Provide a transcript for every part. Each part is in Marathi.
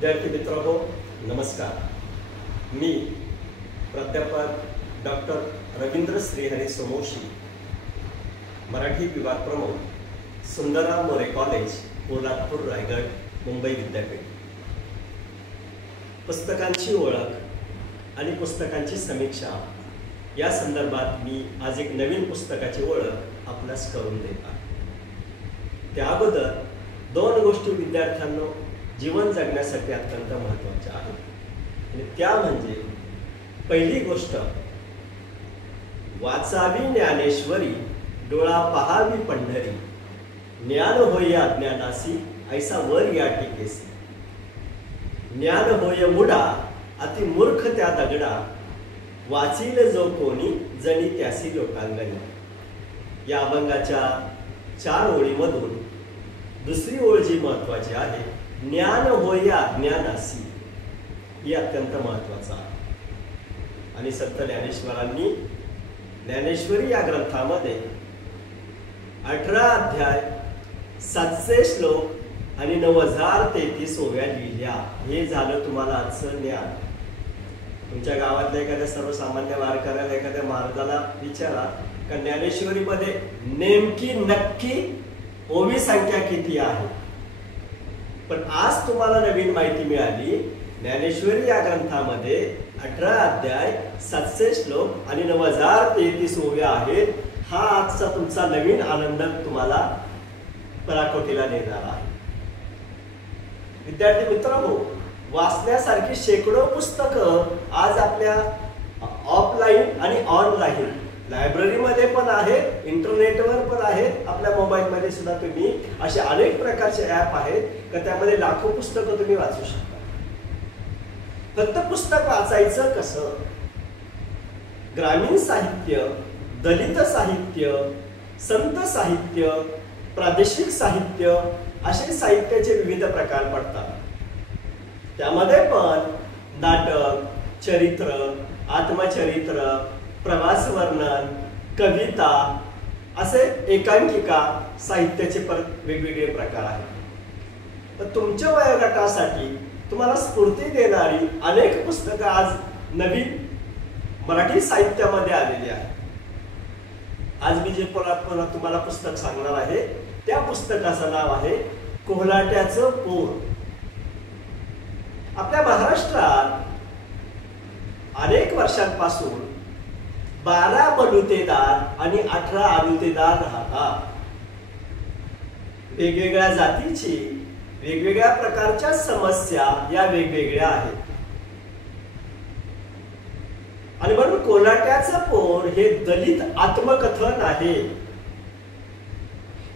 विद्यार्थी मित्रांनो, नमस्कार. मी प्राध्यापक डॉक्टर रवींद्र श्रीहरी सोमवंशी, मराठी विभाग प्रमुख, सुंदरराव मोरे कॉलेज, पोलादपूर, रायगड, मुंबई विद्यापीठ. पुस्तकांची ओळख आणि पुस्तकांची समीक्षा या संदर्भात मी आज एक नवीन पुस्तकाची ओळख आपल्यास करून देत आहे. त्या अगोदर दोन गोष्टी विद्यार्थ्यांना जीवन जगण्यासाठी अत्यंत महत्त्वाच्या आहेत आणि त्या म्हणजे पहिली गोष्ट, वाचावी ज्ञानेश्वरी, डोळा पहावी पंढरी, ज्ञान होय अज्ञानासी, ऐसा वर या टिकेसी. ज्ञान होय मुडा, अति मूर्ख त्या दगडा, वाचील जो कोणी, जणी त्यासी लोटांगणी. या अभंगाच्या 4 ओळीमधून दुसरी ओळ जी महत्वाची आहे, ज्ञान होय अज्ञानासी, ही अत्यंत महत्वाचा आहे. आणि संत ज्ञानेश्वरांनी ज्ञानेश्वरी या ग्रंथामध्ये 18 अध्याय 700 श्लोक आणि 9033 ओव्या लिहिल्या. हे झालं तुम्हाला आजचं ज्ञान. तुमच्या गावातल्या एखाद्या सर्वसामान्य वारकऱ्याला, एखाद्या महाराजाला विचारा का ज्ञानेश्वरीमध्ये नेमकी नक्की ओवी संख्या किती आहे. पण आज तुम्हाला नवीन माहिती मिळाली. ज्ञानेश्वरी या ग्रंथामध्ये 18 अध्याय 700 श्लोक आणि 9033 ओव्या आहेत. हा आजचा तुमचा नवीन आनंद तुम्हाला पराकोटीला नेणार आहे. विद्यार्थी मित्रांनो, वाचण्यासारखी शेकडो पुस्तकं आज आपल्या ऑफलाईन आणि ऑनलाईन लायब्ररीमध्ये पण आहेत, इंटरनेटवर पण आहेत, आपल्या मोबाईलमध्ये सुद्धा तुम्ही असे अनेक प्रकारचे ऍप आहेत का त्यामध्ये लाखो पुस्तकं तुम्ही वाचू शकता. फक्त पुस्तक वाचायचं कसं? ग्रामीण साहित्य, दलित साहित्य, संत साहित्य, प्रादेशिक साहित्य, असे साहित्याचे विविध प्रकार पडतात. त्यामध्ये पण नाटक, चरित्र, आत्मचरित्र, प्रवास वर्णन, कविता, असे एकांकिका साहित्याचे वेगवेगळे प्रकार आहेत. तर तुमच्या वयोगटासाठी तुम्हाला स्फूर्ती देणारी अनेक पुस्तकं आज नवीन मराठी साहित्यामध्ये आलेली आहेत. आज मी जे तुम्हाला पुस्तक सांगणार आहे त्या पुस्तकाचं नाव आहे कोल्हाट्याचं पोर. आपल्या महाराष्ट्रात अनेक वर्षांपासून 12 बलुतेदार आणि 18 आलुतेदार राहतात. वेगवेगळ्या जातीची, वेगवेगळ्या प्रकारच्या समस्या या वेगवेगळ्या आहेत. आणि म्हणून कोल्हाट्याचं पोर हे दलित आत्मकथन आहे.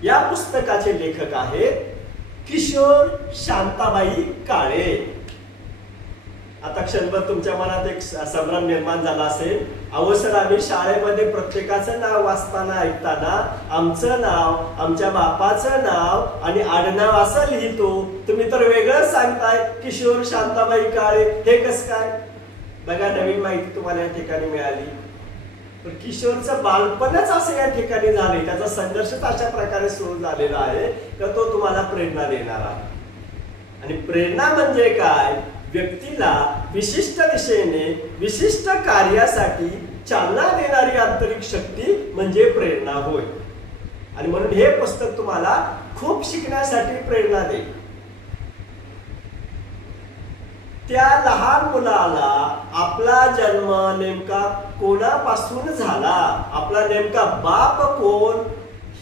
या पुस्तकाचे लेखक आहेत किशोर शांताबाई काळे. आता क्षणभर तुमच्या मनात एक संभ्रम निर्माण झाला असेल. अहो सर, आम्ही शाळेमध्ये प्रत्येकाचं नाव वाचताना ऐकताना आमचं नाव, आमच्या बापाचं नाव आणि आडनाव असं लिहितो, तुम्ही तर वेगळं सांगताय किशोर शांताबाई काळे, हे कसं काय? बघा, नवीन माहिती तुम्हाला या ठिकाणी मिळाली. पण किशोरचं बालपणच असं या ठिकाणी झाले, त्याचा संघर्षच अशा प्रकारे सुरू झालेला आहे का तो तुम्हाला प्रेरणा देणार आहे. आणि प्रेरणा म्हणजे काय? व्यक्तीला विशिष्ट दिशेने, विशिष्ट कार्यासाठी चालना देणारी आंतरिक शक्ती म्हणजे प्रेरणा होय. आणि म्हणून हे पुस्तक तुम्हाला खूप शिकण्यासाठी प्रेरणा देईल. त्या लहान मुलाला आपला जन्म नेमका कोणापासून झाला, आपला नेमका बाप कोण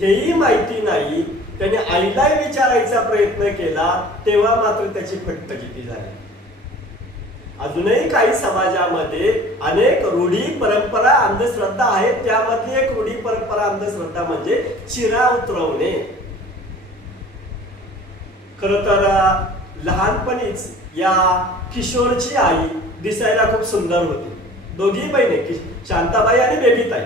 हेही माहिती नाही. त्याने आईला विचारायचा प्रयत्न केला, तेव्हा मात्र त्याची फटफटी झाली. अजूनही काही समाजामध्ये अनेक रूढी, परंपरा, अंधश्रद्धा आहेत. त्यामधली एक रूढी, परंपरा, अंधश्रद्धा म्हणजे चिरा उतरवणे. खरं तर लहानपणीच या किशोरची आई दिसायला खूप सुंदर होती. दोघी बहिणी, शांताबाई आणि बेबीताई,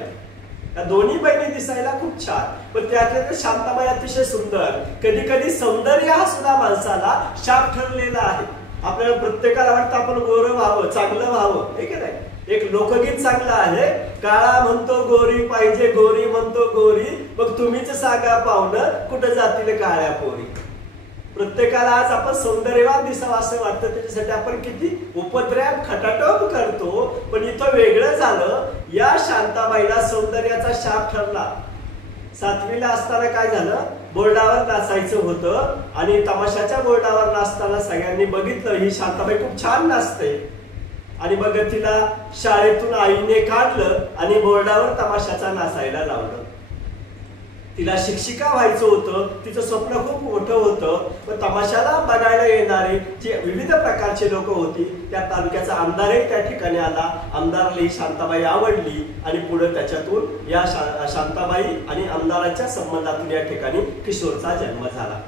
या दोन्ही बहिणी दिसायला खूप छान. पण त्यातल्या शांताबाई अतिशय सुंदर. कधी कधी सौंदर्य हा सुद्धा माणसाला शाप ठरलेला आहे. आपल्याला प्रत्येकाला वाटतं आपण गोरं व्हावं, चांगलं व्हावं, हे की नाही. एक लोकगीत चांगलं आहे, काळा म्हणतो गोरी पाहिजे, गोरी म्हणतो गोरी, मग तुम्हीच सांगा पाहुणं, कुठं जातील काळ्या पोरी. प्रत्येकाला आज आपण सौंदर्यवान दिसावं असं वाटतं, त्याच्यासाठी आपण किती उपद्रव खटाटोप करतो. पण इथं वेगळं झालं. या शांताबाईला सौंदर्याचा शाप ठरला. 7वीला असताना काय झालं, बोर्डावर नाचायचं होतं आणि तमाशाच्या बोर्डावर नाचताना सगळ्यांनी बघितलं ही शांताबाई खूप छान नाचते. आणि मग तिला शाळेतून आईने काढलं आणि बोर्डावर तमाशाचा नाचायला लावलं. तिला शिक्षिका व्हायचं होतं, तिचं स्वप्न खूप मोठं होतं. पण तमाशाला बघायला येणारे जे विविध प्रकारचे लोक होती, त्या तालुक्याचा आमदारही त्या ठिकाणी आला. आमदाराला ही शांताबाई आवडली आणि पुढे त्याच्यातून या शांताबाई आणि आमदाराच्या संबंधातून या ठिकाणी किशोरचा जन्म झाला.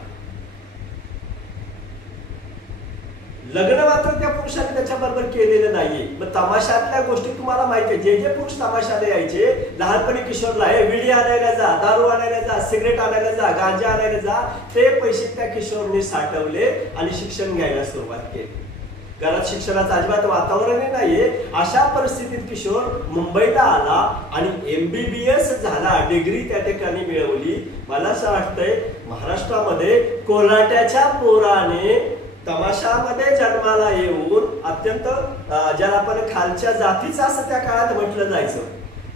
लग्न मात्र त्या पुरुषाने त्याच्याबरोबर केलेलं नाहीये. मग तमाशातल्या गोष्टी तुम्हाला माहिती आहे, जे जे पुरुष तमाशाला यायचे लहानपणी किशोरला हे विडी आणायला जा, दारू आणायला जा, सिगरेट आणायला जा, गांजा आणायला जा, ते पैसे त्या किशोरने साठवले आणि शिक्षण घ्यायला सुरुवात केली. घरात शिक्षणाचं अजिबात वातावरणही नाहीये. अशा परिस्थितीत किशोर मुंबईला आला आणि MBBS झाला, डिग्री त्या ठिकाणी मिळवली. मला असं वाटतंय महाराष्ट्रामध्ये कोल्हाट्याच्या पोराने तमाशामध्ये जन्माला येऊन अत्यंत ज्याला आपण खालच्या जातीचं असं त्या काळात म्हटलं जायचं,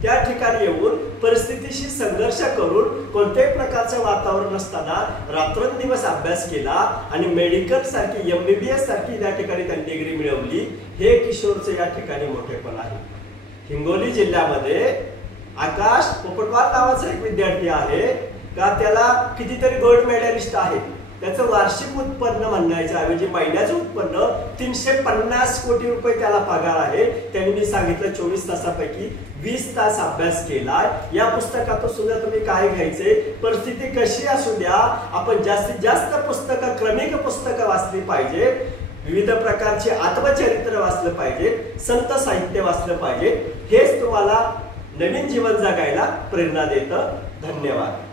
त्या ठिकाणी येऊन परिस्थितीशी संघर्ष करून कोणत्याही प्रकारचं वातावरण नसताना रात्रंदिवस अभ्यास केला आणि मेडिकल सारखी MBBS सारखी त्या ठिकाणी त्यांनी डिग्री मिळवली. हे किशोरचे या ठिकाणी मोठेपण आहे. हिंगोली जिल्ह्यामध्ये आकाश पोपटवार नावाचा एक विद्यार्थी आहे का, त्याला कितीतरी गोल्ड मेडलिस्ट आहे. त्याचं वार्षिक उत्पन्न म्हणण्याच्या ऐवजी महिन्याचं उत्पन्न 350 कोटी रुपये त्याला पगार आहे. त्यांनी मी सांगितलं 24 तासापैकी 20 तास अभ्यास केलाय. या पुस्तकात सुद्धा तुम्ही काय घ्यायचे, परिस्थिती कशी असू द्या, आपण जास्तीत जास्त पुस्तकं, क्रमिक पुस्तकं वाचली पाहिजे. विविध प्रकारचे आत्मचरित्र वाचलं पाहिजे, संत साहित्य वाचलं पाहिजे. हेच तुम्हाला नवीन जीवन जगायला प्रेरणा देतं. धन्यवाद.